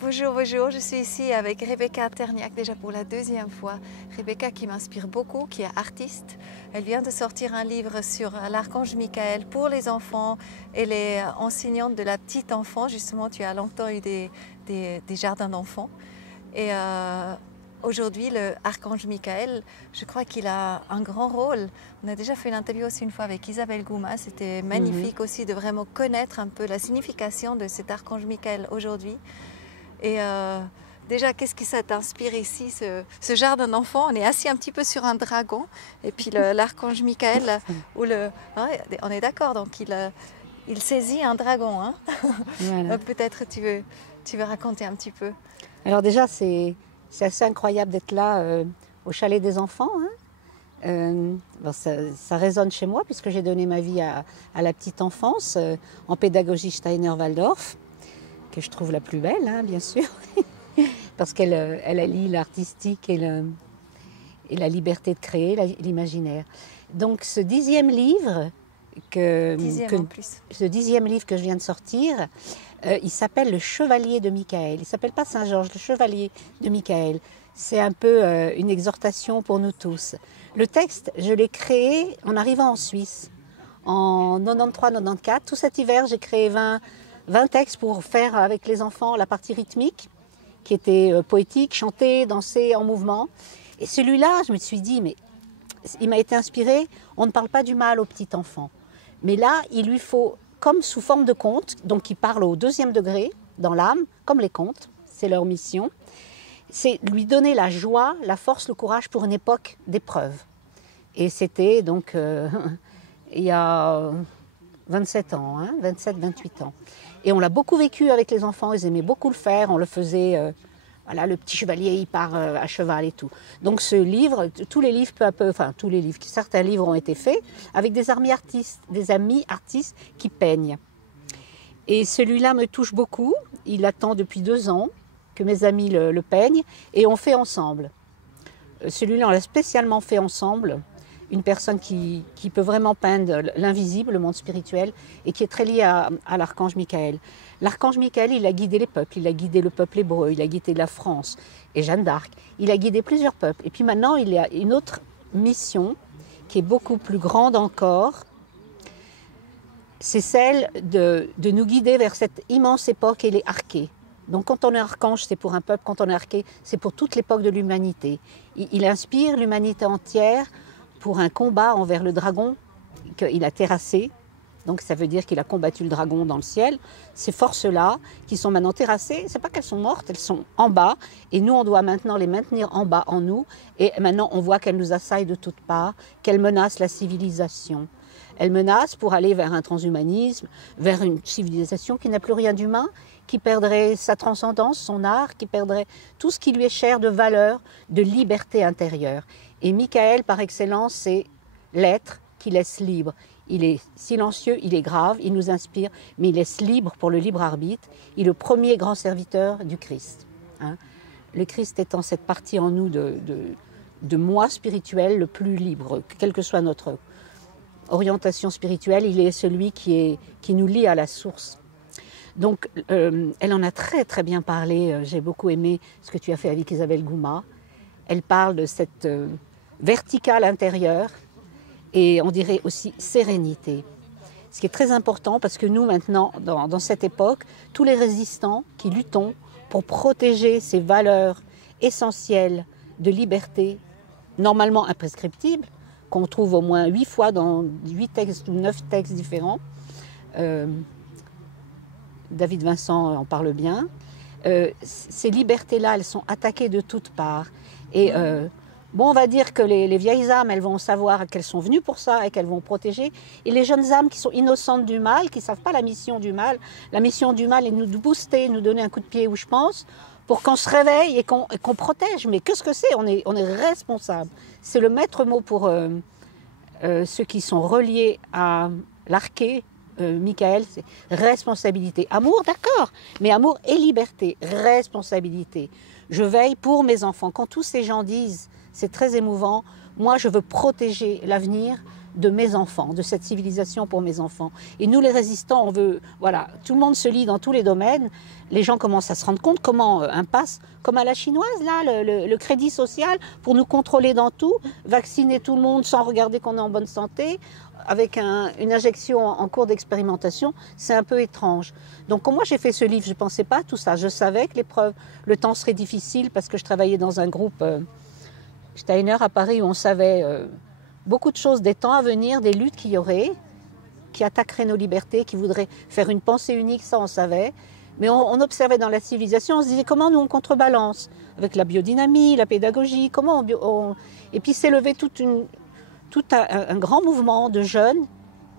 Bonjour, bonjour, je suis ici avec Rebecca Terniak déjà pour la deuxième fois. Rebecca qui m'inspire beaucoup, qui est artiste. Elle vient de sortir un livre sur l'archange Michael pour les enfants et les enseignantes de la petite enfant. Justement, tu as longtemps eu des jardins d'enfants. Et aujourd'hui, le archange Michael, je crois qu'il a un grand rôle. On a déjà fait une interview aussi une fois avec Isabelle Gouma. C'était magnifique aussi de vraiment connaître un peu la signification de cet archange Michael aujourd'hui. Et déjà, qu'est-ce que ça t'inspire ici, ce jardin d'enfants? On est assis un petit peu sur un dragon. Et puis l'archange Michael, on est d'accord, donc il saisit un dragon. Hein. Voilà. Donc peut-être tu veux raconter un petit peu. Alors déjà, c'est assez incroyable d'être là au chalet des enfants. Hein. Ça résonne chez moi puisque j'ai donné ma vie à la petite enfance en pédagogie Steiner-Waldorf, que je trouve la plus belle, hein, bien sûr, parce qu'elle allie l'artistique et la liberté de créer, l'imaginaire. Donc ce dixième livre que je viens de sortir, il s'appelle Le Chevalier de Michael. Il ne s'appelle pas Saint-Georges, Le Chevalier de Michael. C'est un peu une exhortation pour nous tous. Le texte, je l'ai créé en arrivant en Suisse, en 93-94. Tout cet hiver, j'ai créé 20 textes pour faire avec les enfants la partie rythmique, qui était poétique, chantée, dansée, en mouvement. Et celui-là, je me suis dit, mais il m'a été inspiré, on ne parle pas du mal aux petits enfants. Mais là, il lui faut, comme sous forme de conte, donc il parle au deuxième degré, dans l'âme, comme les contes, c'est leur mission, c'est lui donner la joie, la force, le courage pour une époque d'épreuve. Et c'était donc il y a 27 ans, hein, 27-28 ans. Et on l'a beaucoup vécu avec les enfants, ils aimaient beaucoup le faire, on le faisait, voilà, le petit chevalier il part à cheval et tout. Donc ce livre, tous les livres peu à peu, enfin tous les livres, certains livres ont été faits avec des amis artistes qui peignent. Et celui-là me touche beaucoup, il attend depuis 2 ans que mes amis le peignent et on fait ensemble. Celui-là on l'a spécialement fait ensemble. Une personne qui peut vraiment peindre l'invisible, le monde spirituel, et qui est très liée à l'archange Michael. L'archange Michael, il a guidé les peuples, il a guidé le peuple hébreu, il a guidé la France et Jeanne d'Arc, il a guidé plusieurs peuples. Et puis maintenant, il y a une autre mission qui est beaucoup plus grande encore, c'est celle de nous guider vers cette immense époque et les archées. Donc quand on est archange, c'est pour un peuple, quand on est arché, c'est pour toute l'époque de l'humanité. Il inspire l'humanité entière pour un combat envers le dragon qu'il a terrassé. Donc ça veut dire qu'il a combattu le dragon dans le ciel. Ces forces-là, qui sont maintenant terrassées, c'est pas qu'elles sont mortes, elles sont en bas. Et nous, on doit maintenant les maintenir en bas en nous. Et maintenant, on voit qu'elles nous assaillent de toutes parts, qu'elles menacent la civilisation. Elles menacent pour aller vers un transhumanisme, vers une civilisation qui n'a plus rien d'humain, qui perdrait sa transcendance, son art, qui perdrait tout ce qui lui est cher de valeur, de liberté intérieure. Et Michael, par excellence, c'est l'être qui laisse libre. Il est silencieux, il est grave, il nous inspire, mais il laisse libre pour le libre arbitre. Il est le premier grand serviteur du Christ. Hein. Le Christ étant cette partie en nous de moi spirituel le plus libre, quelle que soit notre orientation spirituelle, il est celui qui nous lie à la source. Donc, elle en a très très bien parlé. J'ai beaucoup aimé ce que tu as fait avec Isabelle Gouma. Elle parle de cette verticale intérieure et on dirait aussi sérénité. Ce qui est très important parce que nous maintenant, dans cette époque, tous les résistants qui luttons pour protéger ces valeurs essentielles de liberté, normalement imprescriptibles, qu'on trouve au moins 8 fois dans 8 textes ou 9 textes différents. David Vincent en parle bien. Ces libertés-là, elles sont attaquées de toutes parts. Et bon, on va dire que les vieilles âmes, elles vont savoir qu'elles sont venues pour ça et qu'elles vont protéger. Et les jeunes âmes qui sont innocentes du mal, qui ne savent pas la mission du mal est de nous booster, nous donner un coup de pied où je pense, pour qu'on se réveille et qu'on protège. Mais qu'est-ce que c'est ? On est responsable. C'est le maître mot pour ceux qui sont reliés à l'arché, Michael, c'est responsabilité. Amour, d'accord, mais amour et liberté, responsabilité. Je veille pour mes enfants. Quand tous ces gens disent, c'est très émouvant, moi je veux protéger l'avenir de mes enfants, de cette civilisation pour mes enfants. Et nous, les résistants, on veut... Voilà, tout le monde se lie dans tous les domaines. Les gens commencent à se rendre compte comment un passe, comme à la chinoise, là, le crédit social, pour nous contrôler dans tout, vacciner tout le monde sans regarder qu'on est en bonne santé, avec une injection en cours d'expérimentation, c'est un peu étrange. Donc quand moi j'ai fait ce livre, je ne pensais pas à tout ça. Je savais que l'épreuve, le temps serait difficile parce que je travaillais dans un groupe Steiner à Paris où on savait beaucoup de choses des temps à venir, des luttes qu'il y aurait, qui attaqueraient nos libertés, qui voudraient faire une pensée unique, ça on savait. Mais on observait dans la civilisation, on se disait comment nous on contrebalance avec la biodynamie, la pédagogie, comment Et puis s'est levé tout un grand mouvement de jeunes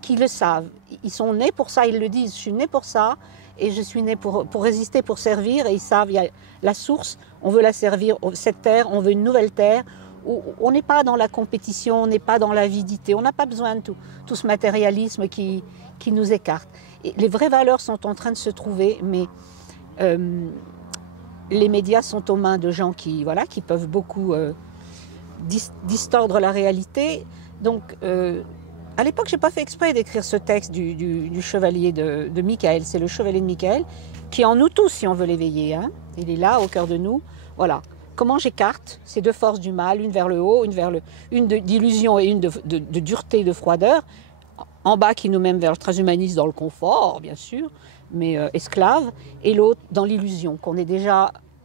qui le savent. Ils sont nés pour ça, ils le disent, je suis né pour ça et je suis né pour résister, pour servir. Et ils savent, il y a la source, on veut la servir, cette terre, on veut une nouvelle terre. Où on n'est pas dans la compétition, on n'est pas dans l'avidité, on n'a pas besoin de tout ce matérialisme qui nous écarte. Et les vraies valeurs sont en train de se trouver, mais les médias sont aux mains de gens qui peuvent beaucoup distordre la réalité. Donc, à l'époque, je n'ai pas fait exprès d'écrire ce texte du chevalier de Michael. C'est le chevalier de Michael qui est en nous tous, si on veut l'éveiller. Hein. Il est là, au cœur de nous. Voilà. Comment j'écarte ces deux forces du mal, une vers le haut, une d'illusion et une de dureté, de froideur, en bas qui nous mène vers le transhumanisme dans le confort, bien sûr, mais esclave, et l'autre dans l'illusion, on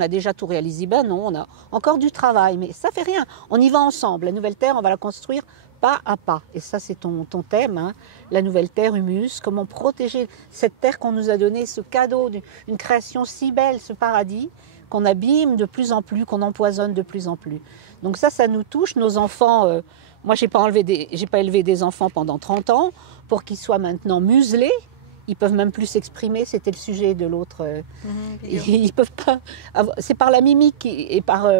a déjà tout réalisé. Ben non, on a encore du travail, mais ça fait rien. On y va ensemble. La nouvelle terre, on va la construire pas à pas. Et ça, c'est ton thème, hein, la nouvelle terre, Humus. Comment protéger cette terre qu'on nous a donnée, ce cadeau d'une création si belle, ce paradis, qu'on abîme de plus en plus, qu'on empoisonne de plus en plus. Donc ça nous touche. Nos enfants, moi, j'ai pas élevé des enfants pendant 30 ans pour qu'ils soient maintenant muselés. Ils peuvent même plus s'exprimer. C'était le sujet de l'autre. Ils peuvent pas. C'est par la mimique et par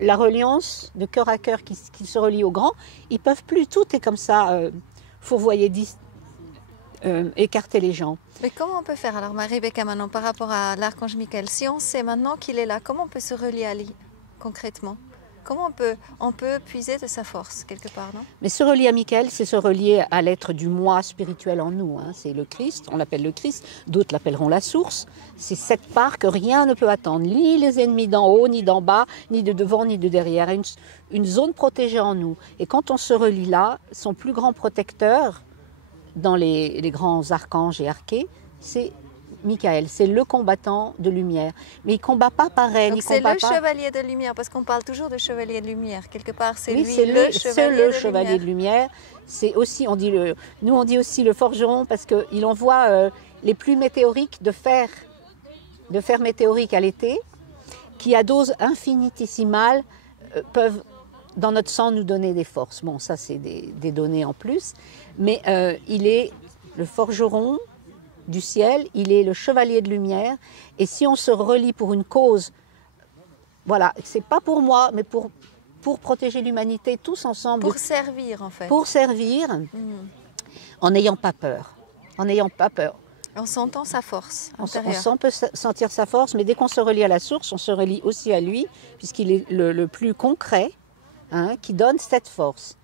la reliance de cœur à cœur qui se relie au grand. Ils peuvent plus. Tout est comme ça, fourvoyer, écarter les gens. Mais comment on peut faire alors, Marie-Rebecca, maintenant par rapport à l'archange Michael? Si on sait maintenant qu'il est là, comment on peut se relier à lui concrètement? Comment on peut puiser de sa force quelque part, non? Mais se relier à Michael, c'est se relier à l'être du moi spirituel en nous. Hein. C'est le Christ, on l'appelle le Christ, d'autres l'appelleront la source. C'est cette part que rien ne peut attendre, ni les ennemis d'en haut, ni d'en bas, ni de devant, ni de derrière. Une zone protégée en nous. Et quand on se relie là, son plus grand protecteur, dans les grands archanges et archées, c'est Michael, c'est le combattant de lumière. Mais il ne combat pas par elle. C'est le chevalier de lumière, parce qu'on parle toujours de chevalier de lumière. Quelque part, c'est lui c'est le chevalier de lumière. C'est aussi, nous on dit aussi le forgeron, parce qu'il envoie les pluies météoriques de fer météorique à l'été, qui à dose infinitésimale peuvent dans notre sang nous donner des forces. Bon, ça c'est des données en plus. Mais il est le forgeron du ciel, il est le chevalier de lumière. Et si on se relie pour une cause, voilà, c'est pas pour moi, mais pour protéger l'humanité tous ensemble. Pour servir en fait. Pour servir, en n'ayant pas peur. En n'ayant pas peur. En sentant sa force intérieure. On peut sentir sa force, mais dès qu'on se relie à la source, on se relie aussi à lui, puisqu'il est le plus concret, hein, qui donne cette force.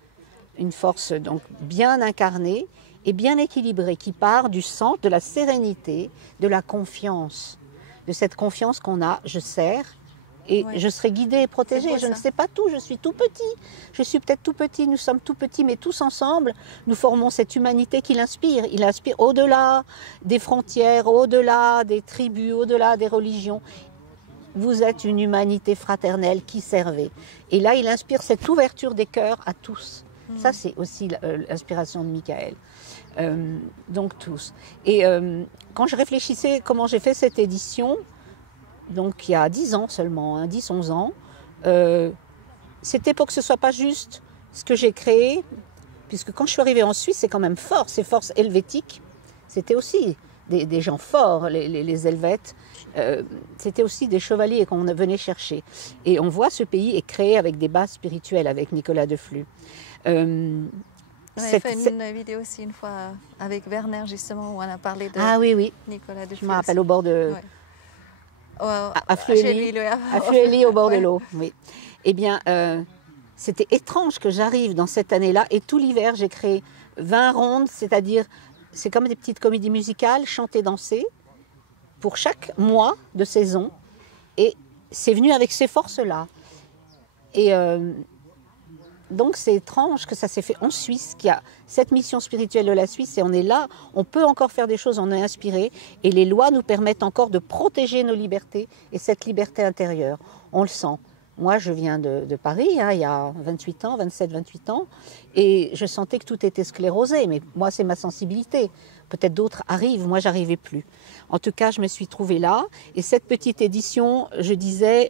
Une force donc bien incarnée et bien équilibrée, qui part du centre de la sérénité, de la confiance, de cette confiance qu'on a, je sers et je serai guidée et protégée. Je ne sais pas tout, je suis tout petit. Je suis peut-être tout petit, nous sommes tout petits, mais tous ensemble, nous formons cette humanité qui l'inspire. Il inspire au-delà des frontières, au-delà des tribus, au-delà des religions. Vous êtes une humanité fraternelle qui servait. Et là, il inspire cette ouverture des cœurs à tous. Ça, c'est aussi l'inspiration de Michael. Donc tous. Et quand je réfléchissais comment j'ai fait cette édition, donc il y a 10 ans seulement, hein, 10-11 ans, c'était pour que ce ne soit pas juste ce que j'ai créé, puisque quand je suis arrivée en Suisse, c'est quand même fort, ces forces helvétiques, c'était aussi des gens forts, les Helvètes, c'était aussi des chevaliers qu'on venait chercher. Et on voit ce pays est créé avec des bases spirituelles, avec Nicolas de Flue. On avait fait une vidéo aussi une fois avec Werner justement où on a parlé de Nicolas de Flue. Je me rappelle au bord de... Ouais. À Fluely, au bord de l'eau. Oui. Eh bien, c'était étrange que j'arrive dans cette année-là et tout l'hiver, j'ai créé 20 rondes, c'est-à-dire, c'est comme des petites comédies musicales, chantées, dansées, pour chaque mois de saison. Et c'est venu avec ces forces-là. Et donc c'est étrange que ça s'est fait en Suisse, qu'il y a cette mission spirituelle de la Suisse, et on est là, on peut encore faire des choses, on est inspiré, et les lois nous permettent encore de protéger nos libertés, et cette liberté intérieure, on le sent. Moi, je viens de Paris, hein, il y a 28 ans, 27, 28 ans, et je sentais que tout était sclérosé, mais moi, c'est ma sensibilité. Peut-être d'autres arrivent, moi, j'arrivais plus. En tout cas, je me suis trouvée là, et cette petite édition, je disais,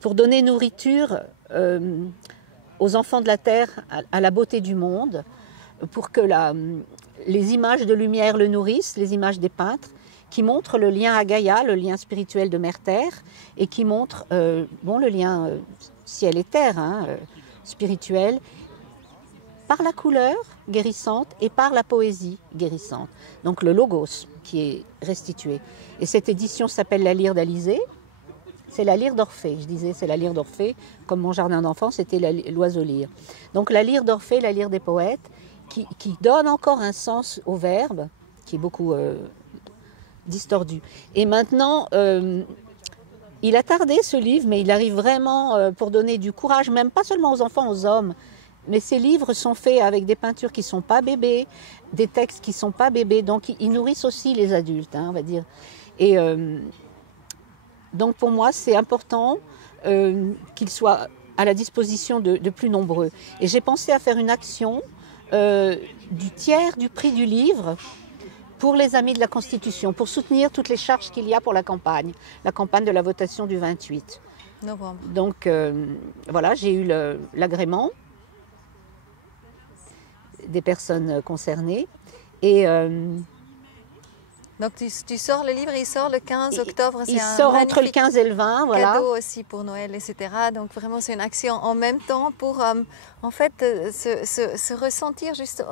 pour donner nourriture aux enfants de la terre, à la beauté du monde, pour que les images de lumière le nourrissent, les images des peintres, qui montrent le lien à Gaïa, le lien spirituel de Mère-Terre, et qui montrent le lien ciel et terre, hein, spirituel, par la couleur guérissante et par la poésie guérissante. Donc le logos qui est restitué. Et cette édition s'appelle La lyre d'Alizée. C'est la lyre d'Orphée, je disais, c'est la lyre d'Orphée, comme mon jardin d'enfants, c'était l'oiseau lyre. Donc la lyre d'Orphée, la lyre des poètes, qui donne encore un sens au verbe, qui est beaucoup distordu. Et maintenant, il a tardé ce livre, mais il arrive vraiment pour donner du courage, même pas seulement aux enfants, aux hommes. Mais ces livres sont faits avec des peintures qui ne sont pas bébés, des textes qui ne sont pas bébés, donc ils nourrissent aussi les adultes, hein, on va dire. Et donc pour moi, c'est important qu'ils soient à la disposition de plus nombreux. Et j'ai pensé à faire une action du tiers du prix du livre pour les Amis de la Constitution, pour soutenir toutes les charges qu'il y a pour la campagne de la votation du 28 novembre. Donc voilà, j'ai eu l'agrément des personnes concernées. Et donc tu sors le livre, il sort le 15 octobre. Il sort entre le 15 et le 20, voilà. Cadeau aussi pour Noël, etc. Donc vraiment c'est une action en même temps pour en fait se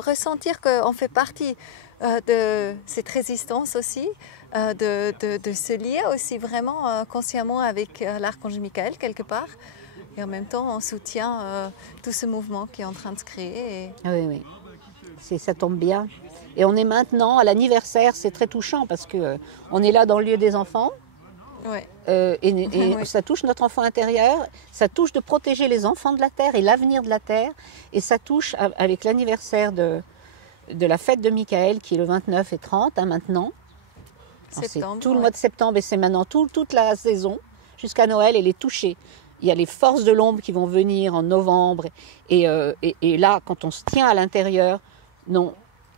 ressentir qu'on fait partie de cette résistance aussi, de se lier aussi vraiment consciemment avec l'archange Michael quelque part. Et en même temps on soutient tout ce mouvement qui est en train de se créer. Et... Oui. Ça tombe bien. Et on est maintenant à l'anniversaire, c'est très touchant parce qu'on est là dans le lieu des enfants. Ouais. Et oui. Ça touche notre enfant intérieur, ça touche de protéger les enfants de la Terre et l'avenir de la Terre. Et ça touche avec l'anniversaire de la fête de Michael qui est le 29 et 30 hein, maintenant. C'est tout le mois de septembre et c'est maintenant toute la saison jusqu'à Noël, elle est touchée. Il y a les forces de l'ombre qui vont venir en novembre. Et là, quand on se tient à l'intérieur, non,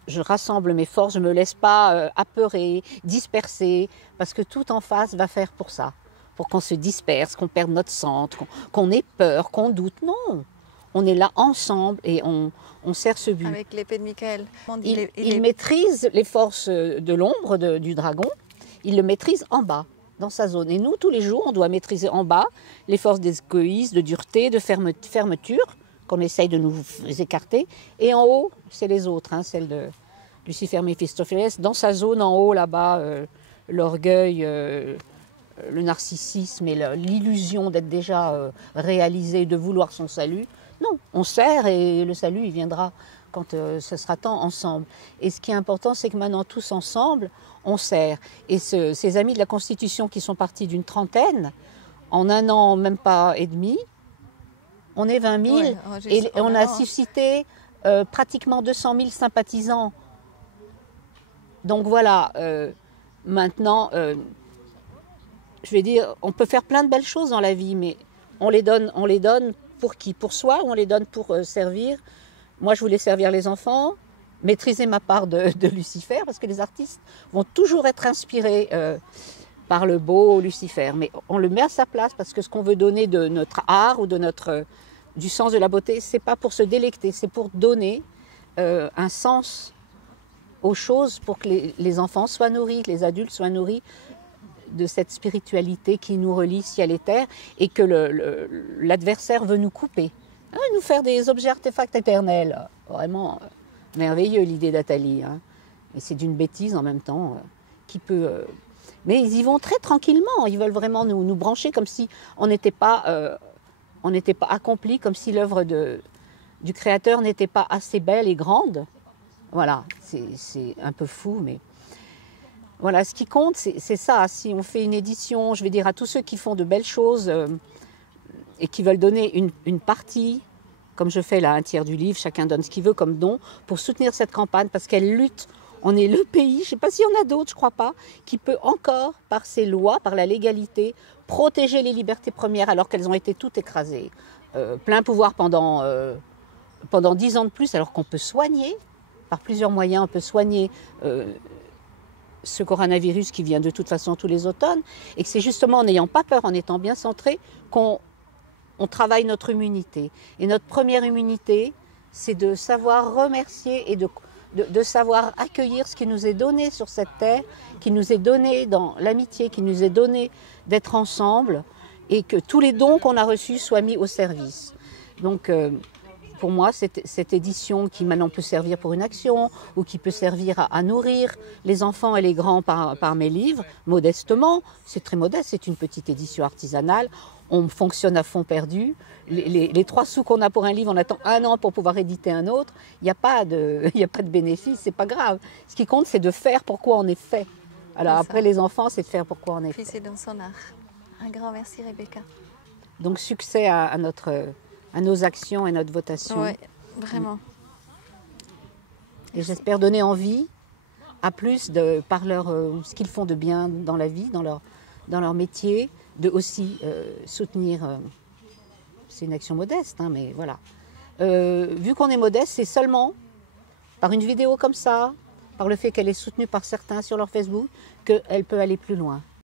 je rassemble mes forces, je ne me laisse pas apeurer, disperser, parce que tout en face va faire pour ça, pour qu'on se disperse, qu'on perde notre centre, qu'on ait peur, qu'on doute. Non, on est là ensemble et on sert ce but. Avec l'épée de Michael. Il maîtrise les forces de l'ombre du dragon, il le maîtrise en bas, dans sa zone. Et nous, tous les jours, on doit maîtriser en bas les forces d'égoïsme, de dureté, de fermeture, qu'on essaye de nous écarter. Et en haut, c'est les autres, hein, celle de Lucifer Méphistophélès. Dans sa zone en haut, là-bas, l'orgueil, le narcissisme et l'illusion d'être déjà réalisé, de vouloir son salut. Non, on sert et le salut, il viendra quand ce sera temps ensemble. Et ce qui est important, c'est que maintenant, tous ensemble, on sert. Et ces amis de la Constitution qui sont partis d'une trentaine, en un an, même pas et demi, on est 20 000 et on a suscité pratiquement 200 000 sympathisants. Donc voilà, maintenant, je vais dire, on peut faire plein de belles choses dans la vie, mais on les donne pour qui? Pour soi ou on les donne pour servir? Moi, je voulais servir les enfants, maîtriser ma part de Lucifer, parce que les artistes vont toujours être inspirés par le beau Lucifer. Mais on le met à sa place, parce que ce qu'on veut donner de notre art ou du sens de la beauté, c'est pas pour se délecter, c'est pour donner un sens aux choses, pour que les enfants soient nourris, que les adultes soient nourris de cette spiritualité qui nous relie ciel et terre, et que l'adversaire veut nous couper, hein, nous faire des objets artefacts éternels. Vraiment merveilleux l'idée d'Athalie, hein. Et c'est d'une bêtise en même temps qui peut... Mais ils y vont très tranquillement, ils veulent vraiment nous brancher comme si on n'était pas on n'était pas accompli, comme si l'œuvre du créateur n'était pas assez belle et grande. Voilà, c'est un peu fou, mais voilà, ce qui compte, c'est ça. Si on fait une édition, je vais dire à tous ceux qui font de belles choses et qui veulent donner une partie, comme je fais là, un tiers du livre, chacun donne ce qu'il veut comme don, pour soutenir cette campagne, parce qu'elle lutte. On est le pays, je ne sais pas s'il y en a d'autres, je ne crois pas, qui peut encore, par ses lois, par la légalité, protéger les libertés premières alors qu'elles ont été toutes écrasées. Plein pouvoir pendant 10 ans de plus, alors qu'on peut soigner, par plusieurs moyens, on peut soigner ce coronavirus qui vient de toute façon tous les automnes, et que c'est justement en n'ayant pas peur, en étant bien centré, qu'on travaille notre immunité. Et notre première immunité, c'est de savoir remercier et de savoir accueillir ce qui nous est donné sur cette terre, qui nous est donné dans l'amitié, qui nous est donné d'être ensemble, et que tous les dons qu'on a reçus soient mis au service. Donc, pour moi, cette édition qui maintenant peut servir pour une action, ou qui peut servir à nourrir les enfants et les grands par mes livres, modestement, c'est très modeste, c'est une petite édition artisanale, on fonctionne à fond perdu. Les 3 sous qu'on a pour un livre, on attend 1 an pour pouvoir éditer un autre. Il n'y a pas de bénéfice, c'est pas grave. Ce qui compte, c'est de faire pourquoi on est fait. Alors après, les enfants, c'est de faire pourquoi on est fait. Puis c'est dans son art. Un grand merci, Rebecca. Donc succès à nos actions et notre votation. Oui, vraiment. Et j'espère donner envie à plus, par ce qu'ils font de bien dans la vie, dans leur métier, de aussi soutenir, c'est une action modeste, hein, mais voilà. Vu qu'on est modeste, c'est seulement par une vidéo comme ça, par le fait qu'elle est soutenue par certains sur leur Facebook, qu'elle peut aller plus loin.